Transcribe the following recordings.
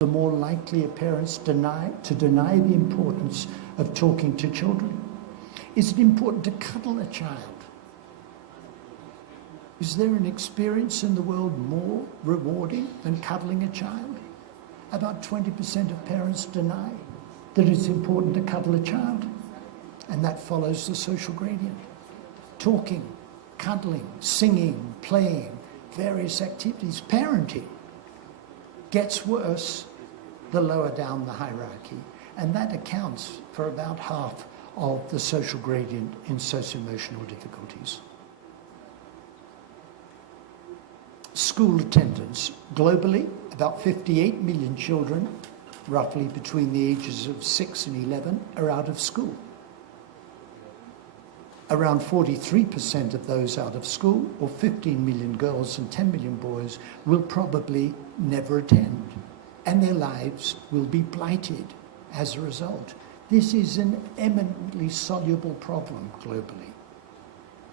the more likely are parents to deny the importance of talking to children? Is it important to cuddle a child? Is there an experience in the world more rewarding than cuddling a child? About 20% of parents deny that it's important to cuddle a child, and that follows the social gradient. Talking, cuddling, singing, playing, various activities, parenting gets worse the lower down the hierarchy, and that accounts for about half of the social gradient in socio-emotional difficulties. School attendance. Globally, about 58 million children, roughly between the ages of 6 and 11, are out of school. Around 43% of those out of school, or 15 million girls and 10 million boys, will probably never attend, and their lives will be blighted as a result. This is an eminently soluble problem globally.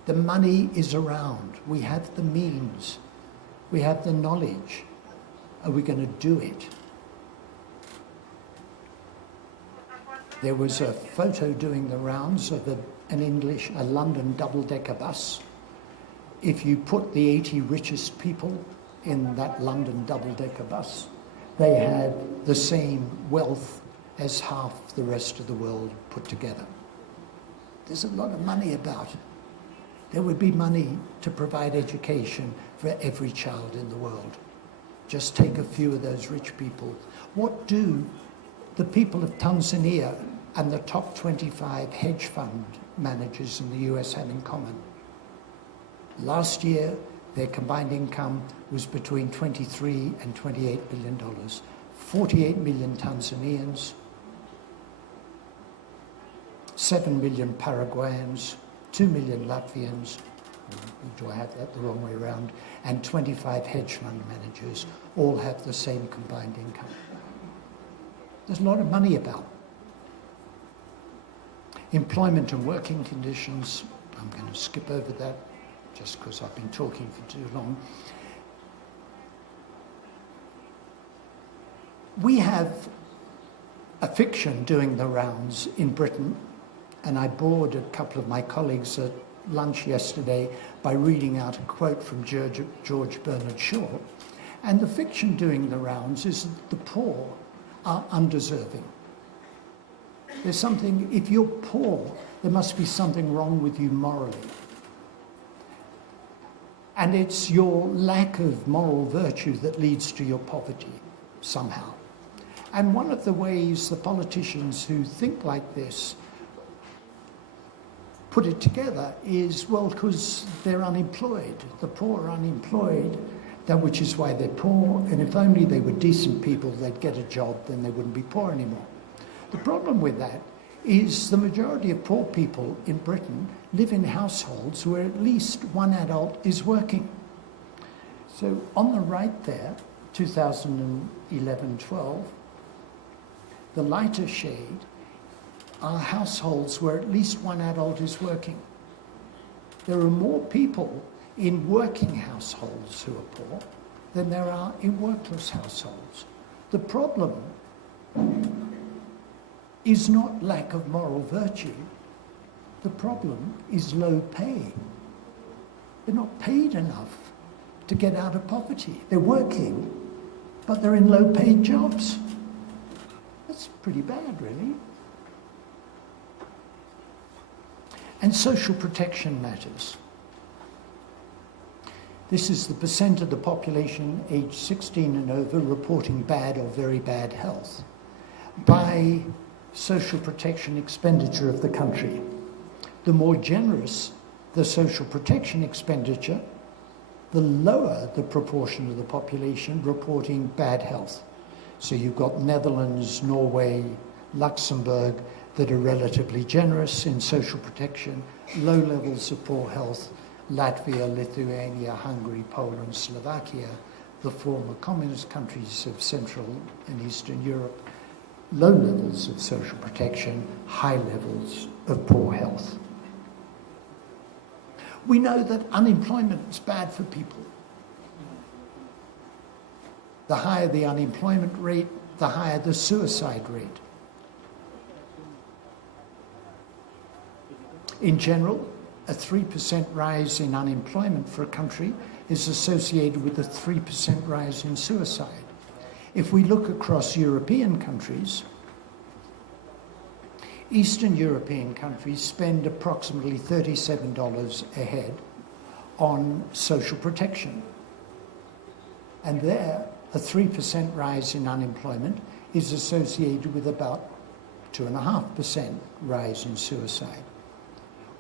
The money is around. We have the means. We have the knowledge. Are we going to do it? There was a photo doing the rounds of a London double-decker bus. If you put the 80 richest people in that London double-decker bus, they had the same wealth as half the rest of the world put together. There's a lot of money about it. There would be money to provide education for every child in the world. Just take a few of those rich people. What do the people of Tanzania and the top 25 hedge fund managers in the US have in common? Last year, their combined income was between $23 and $28 billion. 48 million Tanzanians, 7 million Paraguayans, 2 million Latvians, do I have that the wrong way around, and 25 hedge fund managers all have the same combined income. There's a lot of money about. Employment and working conditions, I'm going to skip over that just because I've been talking for too long. We have a fiction doing the rounds in Britain, and I bored a couple of my colleagues at lunch yesterday by reading out a quote from George Bernard Shaw. And the fiction doing the rounds is that the poor are undeserving. There's something, if you're poor, there must be something wrong with you morally. And it's your lack of moral virtue that leads to your poverty, somehow. And one of the ways the politicians who think like this put it together is, well, because they're unemployed. The poor are unemployed, which is why they're poor, and if only they were decent people, they'd get a job, then they wouldn't be poor anymore. The problem with that is the majority of poor people in Britain live in households where at least one adult is working. So on the right there, 2011-12, the lighter shade are households where at least one adult is working. There are more people in working households who are poor than there are in workless households. The problem is not lack of moral virtue. The problem is low pay. They're not paid enough to get out of poverty. They're working, but they're in low-paid jobs. That's pretty bad, really. And social protection matters. This is the percent of the population aged 16 and over reporting bad or very bad health by social protection expenditure of the country. The more generous the social protection expenditure, the lower the proportion of the population reporting bad health. So you've got Netherlands, Norway, Luxembourg that are relatively generous in social protection, low levels of poor health, Latvia, Lithuania, Hungary, Poland, Slovakia, the former communist countries of Central and Eastern Europe, low levels of social protection, high levels of poor health. We know that unemployment is bad for people. The higher the unemployment rate, the higher the suicide rate. In general, a 3% rise in unemployment for a country is associated with a 3% rise in suicide. If we look across European countries, Eastern European countries spend approximately $37 a head on social protection. And there, a 3% rise in unemployment is associated with about 2.5% rise in suicide.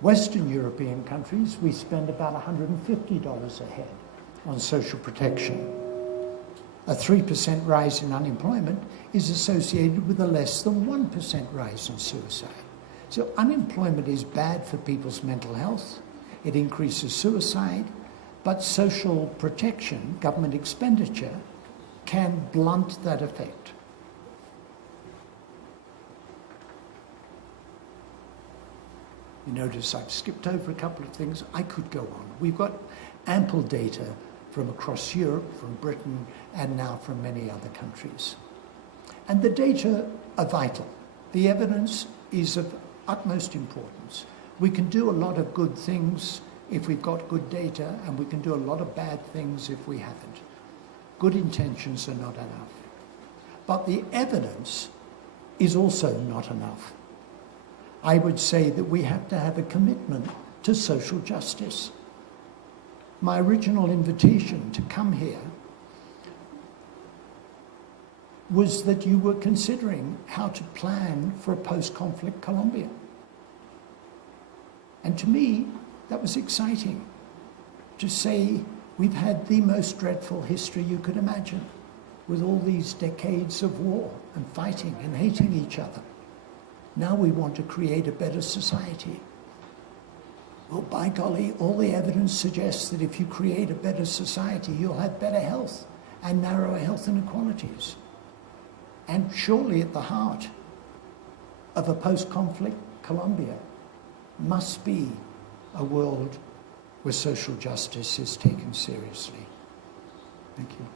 Western European countries, we spend about $150 a head on social protection. A 3% rise in unemployment is associated with a less than 1% rise in suicide. So unemployment is bad for people's mental health. It increases suicide, but social protection, government expenditure, can blunt that effect. You notice I've skipped over a couple of things. I could go on. We've got ample data from across Europe, from Britain, and now from many other countries. And the data are vital. The evidence is of utmost importance. We can do a lot of good things if we've got good data, and we can do a lot of bad things if we haven't. Good intentions are not enough. But the evidence is also not enough. I would say that we have to have a commitment to social justice. My original invitation to come here was that you were considering how to plan for a post-conflict Colombia. And to me, that was exciting, to say we've had the most dreadful history you could imagine, with all these decades of war and fighting and hating each other. Now we want to create a better society. Well, by golly, all the evidence suggests that if you create a better society, you'll have better health and narrower health inequalities. And surely at the heart of a post-conflict Colombia must be a world where social justice is taken seriously. Thank you.